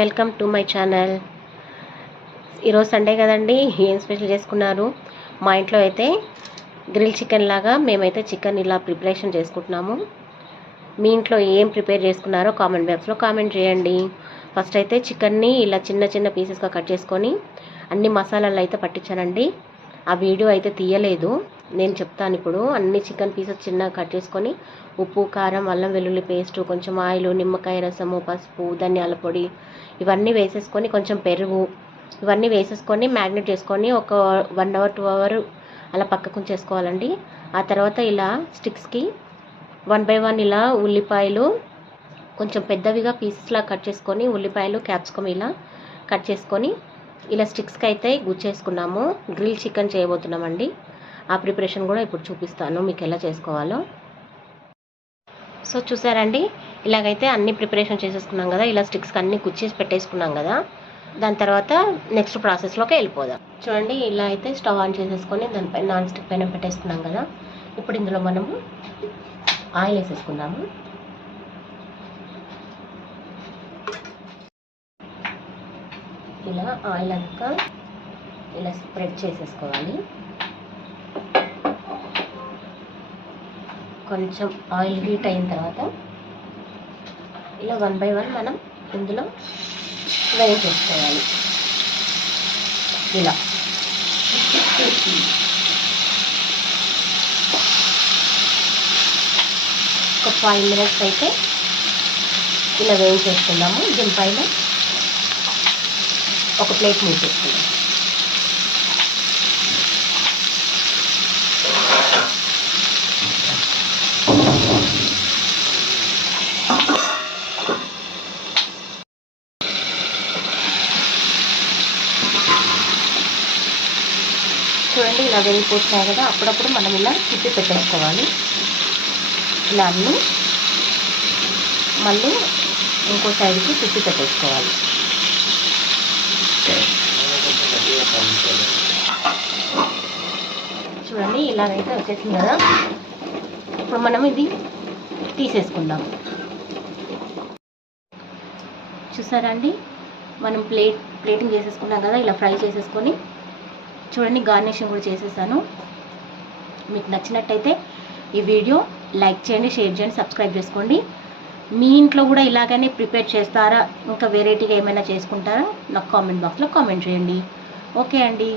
Welcome to my channel. ఈరోజు Sunday కదండి, ఏం స్పెషల్ చేసుకున్నారు? మా ఇంట్లో అయితే గ్రిల్ చికెన్ లాగా మేమైతే చికెన్ ఇలా ప్రిపరేషన్ చేసుకుంటున్నాము. మీ ఇంట్లో ఏం ప్రిపేర్ చేసుకున్నారో కామెంట్ బాక్స్లో కామెంట్ చేయండి. ఫస్ట్ అయితే చికెన్ని ఇలా చిన్న చిన్న పీసెస్గా కట్ చేసుకొని అన్ని మసాలాలు అయితే పట్టించానండి. ఆ వీడియో అయితే తీయలేదు, నేను చెప్తాను ఇప్పుడు. అన్ని చికెన్ పీసెస్ చిన్నగా కట్ చేసుకొని ఉప్పు, కారం, అల్లం వెల్లుల్లి పేస్ట్, కొంచెం ఆయిల్, నిమ్మకాయ రసము, పసుపు, ధనియాల పొడి ఇవన్నీ వేసేసుకొని కొంచెం పెరుగు ఇవన్నీ వేసేసుకొని మ్యాగ్నేట్ చేసుకొని ఒక 1 అవర్ 2 అవర్ అలా పక్కకు ఉంచేసుకోవాలండి. ఆ తర్వాత ఇలా స్టిక్స్కి 1 by 1 ఇలా ఉల్లిపాయలు కొంచెం పెద్దవిగా పీసెస్లా కట్ చేసుకొని ఉల్లిపాయలు, క్యాప్సికమ్ ఇలా కట్ చేసుకొని ఇలా స్టిక్స్కి అయితే గుచ్చేసుకున్నాము. Grill chicken చేయబోతున్నామండి. ఆ ప్రిపరేషన్ కూడా ఇప్పుడు చూపిస్తాను మీకు ఎలా చేసుకోవాలో. సో చూసారండి, ఇలాగైతే అన్ని ప్రిపరేషన్ చేసేసుకున్నాం కదా, ఇలా స్టిక్స్కి అన్ని గుచ్చేసి పెట్టేసుకున్నాం కదా. దాని తర్వాత నెక్స్ట్ ప్రాసెస్లోకి వెళ్ళిపోదాం. చూడండి, ఇలా అయితే స్టవ్ ఆన్ చేసేసుకొని దానిపైన నాన్ స్టిక్ పైన పెట్టేసుకున్నాం కదా. ఇప్పుడు ఇందులో మనము ఆయిల్ వేసేసుకున్నాము. ఇలా ఆయిల్ అంతా ఇలా స్ప్రెడ్ చేసేసుకోవాలి. కొంచెం ఆయిల్ హీట్ అయిన తర్వాత ఇలా 1 by 1 మనం ఇందులో వేయించేసుకోవాలి. ఇలా ఒక 5 minutes అయితే ఇలా వేయించేసుకుందాము. దీనిపైన ఒక ప్లేట్ మూసేసుకుందాం. చూడండి, ఇలా వేగిపోతున్నాయి కదా, అప్పుడప్పుడు మనం ఇలా తిప్పి పెట్టేసుకోవాలి. ఇలా అన్నీ మళ్ళీ ఇంకో సైడ్కి తిప్పి పెట్టేసుకోవాలి. చూడండి, ఇలాగైతే వచ్చేసింది కదా. ఇప్పుడు మనం ఇది తీసేసుకుందాం. చూసారా అండి, మనం ప్లేటింగ్ చేసేసుకున్నాం కదా. ఇలా ఫ్రై చేసేసుకొని చూడండి, గార్నిషింగ్ కూడా చేసేసాను. మీకు నచ్చినట్టయితే ఈ వీడియో లైక్ చేయండి, షేర్ చేయండి, సబ్స్క్రైబ్ చేసుకోండి. మీ ఇంట్లో కూడా ఇలాగనే ప్రిపేర్ చేస్తారా, ఇంకా వెరైటీగా ఏమైనా చేసుకుంటారా, నాకు కామెంట్ బాక్స్లో కామెంట్ చేయండి. ఓకే అండి.